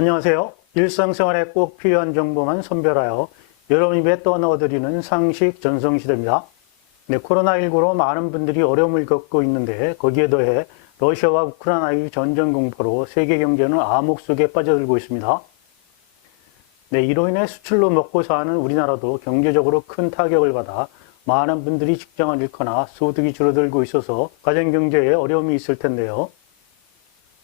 안녕하세요. 일상생활에 꼭 필요한 정보만 선별하여 여러분 입에 떠넣어드리는 상식 전성시대입니다. 네, 코로나19로 많은 분들이 어려움을 겪고 있는데 거기에 더해 러시아와 우크라이나의 전쟁 공포로 세계 경제는 암흑 속에 빠져들고 있습니다. 네, 이로 인해 수출로 먹고 사는 우리나라도 경제적으로 큰 타격을 받아 많은 분들이 직장을 잃거나 소득이 줄어들고 있어서 가정경제에 어려움이 있을 텐데요.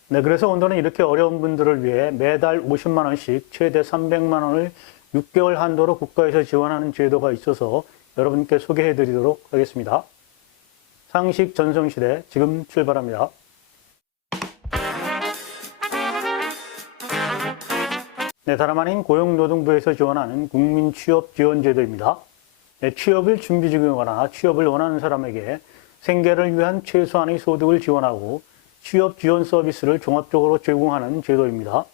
네, 그래서 오늘은 이렇게 어려운 분들을 위해 매달 50만 원씩 최대 300만 원을 6개월 한도로 국가에서 지원하는 제도가 있어서 여러분께 소개해 드리도록 하겠습니다. 상식 전성시대 지금 출발합니다. 네, 다름 아닌 고용노동부에서 지원하는 국민취업지원제도입니다. 네, 취업을 준비 중이거나 취업을 원하는 사람에게 생계를 위한 최소한의 소득을 지원하고 취업 지원 서비스를 종합적으로 제공하는 제도입니다.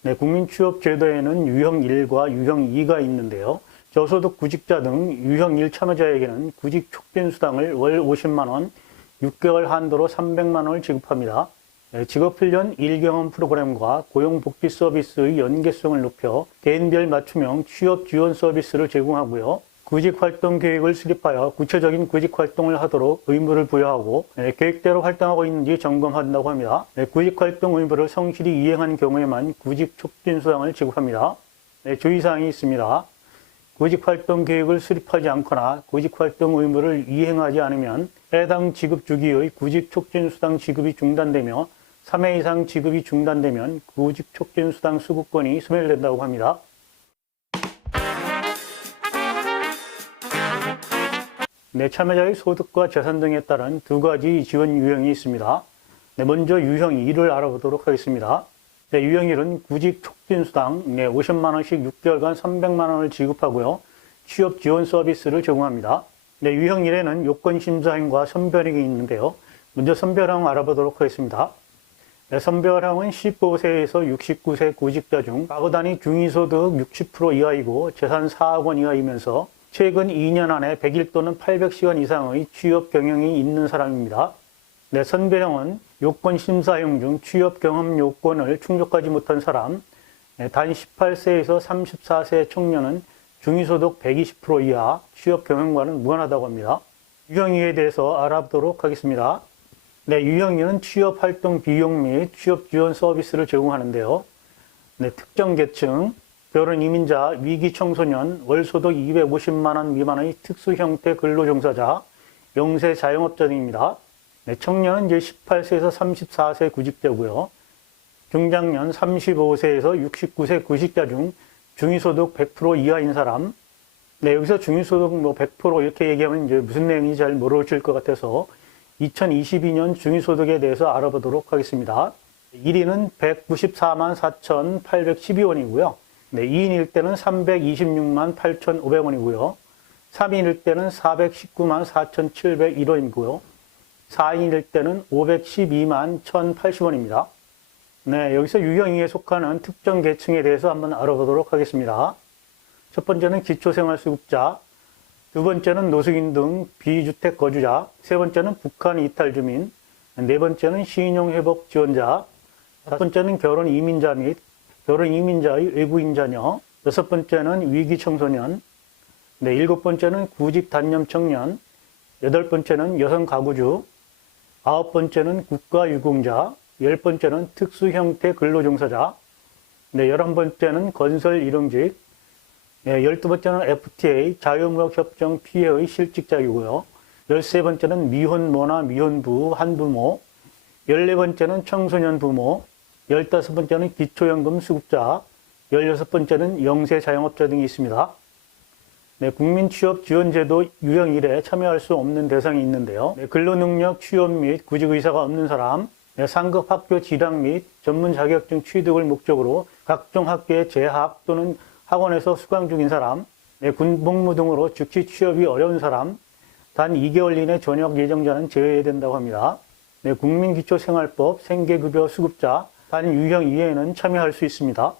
네, 국민취업제도에는 유형 1과 유형 2가 있는데요. 저소득 구직자 등 유형 1 참여자에게는 구직 촉진수당을 월 50만 원, 6개월 한도로 300만 원을 지급합니다. 네, 직업훈련 1경험 프로그램과 고용복지 서비스의 연계성을 높여 개인별 맞춤형 취업 지원 서비스를 제공하고요. 구직활동 계획을 수립하여 구체적인 구직활동을 하도록 의무를 부여하고 계획대로 활동하고 있는지 점검한다고 합니다. 구직활동 의무를 성실히 이행한 경우에만 구직촉진수당을 지급합니다. 주의사항이 있습니다. 구직활동 계획을 수립하지 않거나 구직활동 의무를 이행하지 않으면 해당 지급 주기의 구직촉진수당 지급이 중단되며 3회 이상 지급이 중단되면 구직촉진수당 수급권이 소멸된다고 합니다. 네, 참여자의 소득과 재산 등에 따른 두 가지 지원 유형이 있습니다. 네, 먼저 유형 2를 알아보도록 하겠습니다. 네, 유형 1은 구직 촉진수당 50만 원씩 6개월간 300만 원을 지급하고요. 취업 지원 서비스를 제공합니다. 네, 유형 1에는 요건심사형과 선별형이 있는데요. 먼저 선별형 알아보도록 하겠습니다. 네, 선별형은 15세에서 69세 구직자 중 과거 단위 중위소득 60% 이하이고 재산 4억 원 이하이면서 최근 2년 안에 100일 또는 800시간 이상의 취업 경영이 있는 사람입니다. 네, 선별형은 요건 심사형 중 취업 경험 요건을 충족하지 못한 사람, 단 18세에서 34세 청년은 중위소득 120% 이하 취업 경험과는 무관하다고 합니다. 유형 2에 대해서 알아보도록 하겠습니다. 네, 유형 2는 취업 활동 비용 및 취업 지원 서비스를 제공하는데요. 네, 특정 계층, 결혼 이민자, 위기 청소년, 월소득 250만 원 미만의 특수 형태 근로종사자, 영세 자영업자 등입니다. 네, 청년은 이제 18세에서 34세 구직자고요. 중장년 35세에서 69세 구직자 중 중위소득 100% 이하인 사람. 네, 여기서 중위소득 100% 이렇게 얘기하면 이제 무슨 내용인지 잘 모르실 것 같아서 2022년 중위소득에 대해서 알아보도록 하겠습니다. 1위는 194만 4,812원이고요. 네, 2인일 때는 326만 8,500원이고요. 3인일 때는 419만 4,701원이고요. 4인일 때는 512만 1,080원입니다. 네, 여기서 유형 2에 속하는 특정 계층에 대해서 한번 알아보도록 하겠습니다. 첫 번째는 기초생활수급자, 두 번째는 노숙인 등 비주택 거주자, 세 번째는 북한 이탈 주민, 네 번째는 신용회복 지원자, 다섯 번째는 결혼 이민자 및 결혼 이민자의 외국인 자녀, 여섯 번째는 위기 청소년, 네, 일곱 번째는 구직 단념 청년, 여덟 번째는 여성 가구주, 아홉 번째는 국가 유공자, 열 번째는 특수 형태 근로종사자, 네, 11번째는 건설 일용직, 네, 12번째는 FTA 자유무역 협정 피해의 실직자이고요. 13번째는 미혼모나 미혼부 한부모, 14번째는 청소년 부모, 15번째는 기초연금 수급자, 16번째는 영세 자영업자 등이 있습니다. 네, 국민취업지원제도 유형 1에 참여할 수 없는 대상이 있는데요. 네, 근로능력, 취업 및 구직의사가 없는 사람, 네, 상급 학교 진학 및 전문 자격증 취득을 목적으로 각종 학교에 재학 또는 학원에서 수강 중인 사람, 네, 군복무 등으로 즉시 취업이 어려운 사람, 단 2개월 이내 전역 예정자는 제외된다고 합니다. 네, 국민기초생활법 생계급여 수급자, 단 유형 2에는 참여할 수 있습니다.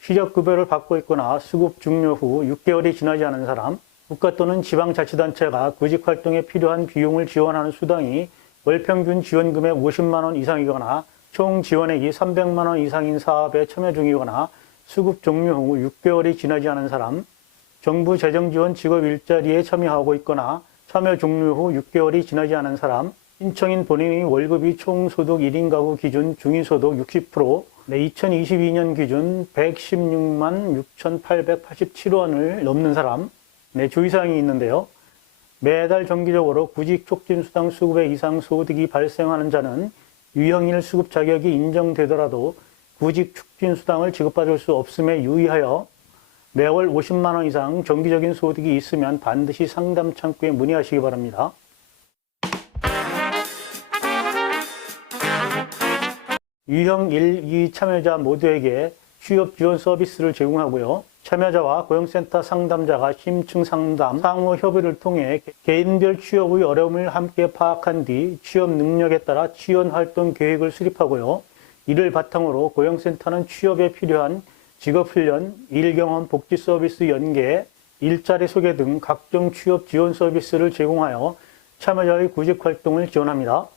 시적급여를 받고 있거나 수급 종료 후 6개월이 지나지 않은 사람, 국가 또는 지방자치단체가 구직활동에 필요한 비용을 지원하는 수당이 월 평균 지원금액 50만 원 이상이거나 총 지원액이 300만 원 이상인 사업에 참여 중이거나 수급 종료 후 6개월이 지나지 않은 사람, 정부 재정지원 직업 일자리에 참여하고 있거나 참여 종료 후 6개월이 지나지 않은 사람, 신청인 본인이 월급이 총 소득 1인 가구 기준 중위소득 60%, 2022년 기준 116만 6,887원을 넘는 사람, 주의사항이 있는데요. 매달 정기적으로 구직 촉진수당 수급액 이상 소득이 발생하는 자는 유형일 수급 자격이 인정되더라도 구직 촉진수당을 지급받을 수 없음에 유의하여 매월 50만 원 이상 정기적인 소득이 있으면 반드시 상담 창구에 문의하시기 바랍니다. 유형 1, 2 참여자 모두에게 취업 지원 서비스를 제공하고요. 참여자와 고용센터 상담자가 심층 상담, 상호 협의를 통해 개인별 취업의 어려움을 함께 파악한 뒤 취업 능력에 따라 지원 활동 계획을 수립하고요. 이를 바탕으로 고용센터는 취업에 필요한 직업훈련, 일경험, 복지 서비스 연계, 일자리 소개 등 각종 취업 지원 서비스를 제공하여 참여자의 구직 활동을 지원합니다.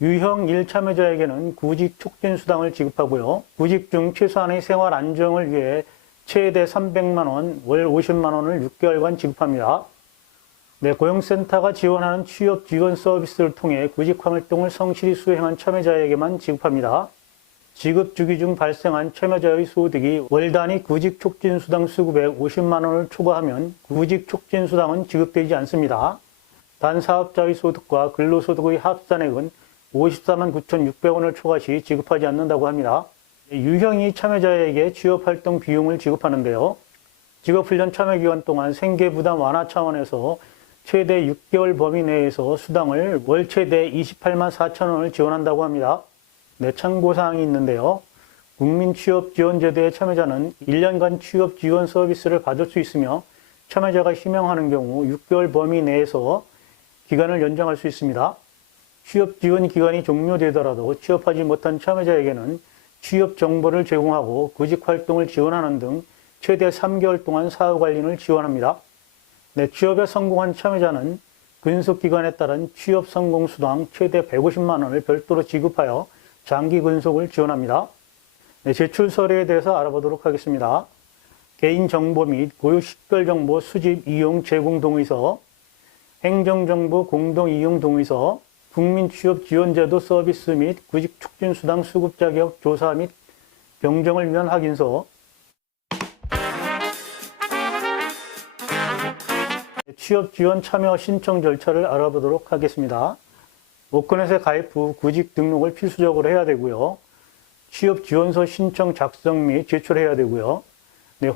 유형 1 참여자에게는 구직 촉진 수당을 지급하고요. 구직 중 최소한의 생활 안정을 위해 최대 300만 원, 월 50만 원을 6개월간 지급합니다. 고용센터가 지원하는 취업 지원 서비스를 통해 구직 활동을 성실히 수행한 참여자에게만 지급합니다. 지급 주기 중 발생한 참여자의 소득이 월 단위 구직 촉진 수당 수급액 50만 원을 초과하면 구직 촉진 수당은 지급되지 않습니다. 단 사업자의 소득과 근로소득의 합산액은 54만 9,600원을 초과 시 지급하지 않는다고 합니다. 유형이 참여자에게 취업활동 비용을 지급하는데요. 직업훈련 참여기간 동안 생계부담 완화 차원에서 최대 6개월 범위 내에서 수당을 월 최대 28만 4천 원을 지원한다고 합니다. 참고사항이 있는데요. 국민취업지원제도의 참여자는 1년간 취업지원 서비스를 받을 수 있으며 참여자가 희망하는 경우 6개월 범위 내에서 기간을 연장할 수 있습니다. 취업지원 기간이 종료되더라도 취업하지 못한 참여자에게는 취업 정보를 제공하고 구직 활동을 지원하는 등 최대 3개월 동안 사후관리를 지원합니다. 취업에 성공한 참여자는 근속기간에 따른 취업 성공수당 최대 150만 원을 별도로 지급하여 장기 근속을 지원합니다. 제출 서류에 대해서 알아보도록 하겠습니다. 개인정보 및 고유식별정보 수집 이용 제공 동의서, 행정정보 공동 이용 동의서, 국민취업지원제도 서비스 및 구직촉진수당 수급 자격 조사 및 병정을 위한 확인서, 취업지원 참여 신청 절차를 알아보도록 하겠습니다. 오크넷에 가입 후 구직 등록을 필수적으로 해야 되고요. 취업지원서 신청 작성 및 제출해야 되고요.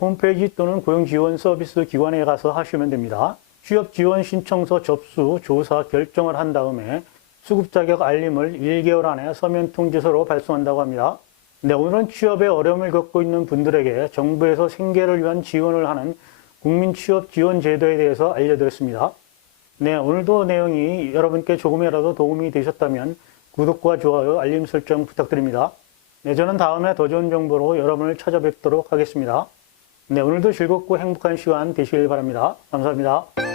홈페이지 또는 고용지원 서비스 기관에 가서 하시면 됩니다. 취업지원 신청서 접수, 조사, 결정을 한 다음에 수급 자격 알림을 1개월 안에 서면 통지서로 발송한다고 합니다. 오늘은 취업에 어려움을 겪고 있는 분들에게 정부에서 생계를 위한 지원을 하는 국민취업지원제도에 대해서 알려드렸습니다. 오늘도 내용이 여러분께 조금이라도 도움이 되셨다면 구독과 좋아요, 알림 설정 부탁드립니다. 저는 다음에 더 좋은 정보로 여러분을 찾아뵙도록 하겠습니다. 오늘도 즐겁고 행복한 시간 되시길 바랍니다. 감사합니다.